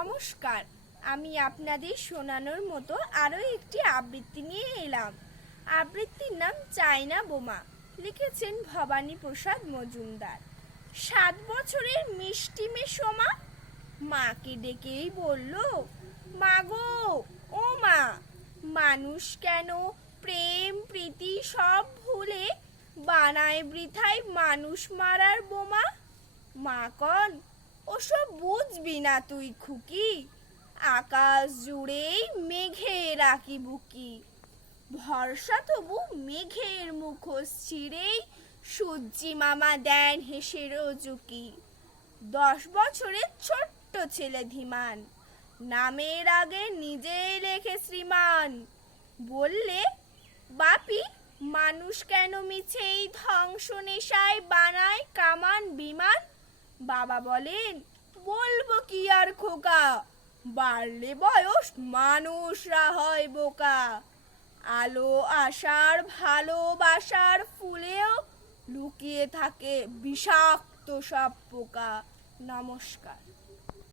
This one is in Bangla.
নমস্কার। আমি আপনাদের শোনানোর মতো আরও একটি আবৃত্তি নিয়ে এলাম। আবৃত্তির নাম চায়না বোমা। লিখেছেন ভবানী প্রসাদ মজুমদার। 7 বছরের মিষ্টি মেসোমা মাকে ডেকেই বলল, মা গো, ও মা, মানুষ কেন প্রেম প্রীতি সব ভুলে বানায় বৃথায় মানুষ মারার বোমা? মা কন, ওসব বুঝবি না তুই খুকি, আকাশ জুড়েই মেঘের আঁকি বুকি। ভরসা তবু মেঘের মুখোশ ছিঁড়েই সূর্যি মামা দেন হেসে রোজুকি। 10 বছরের ছোট্ট ছেলে ধীমান নামের আগে নিজেই লেখে শ্রীমান। বললে, বাপি, মানুষ কেন মিছেই ধ্বংস নেশায় বানায় কামান বিমান? বাবা বলেন, বলবো কি আর খোকা, বাড়লে বয়স মানুষরা হয় বোকা। আলো আশার ভালোবাসার ফুলেও লুকিয়ে থাকে বিষাক্ত সব পোকা। নমস্কার।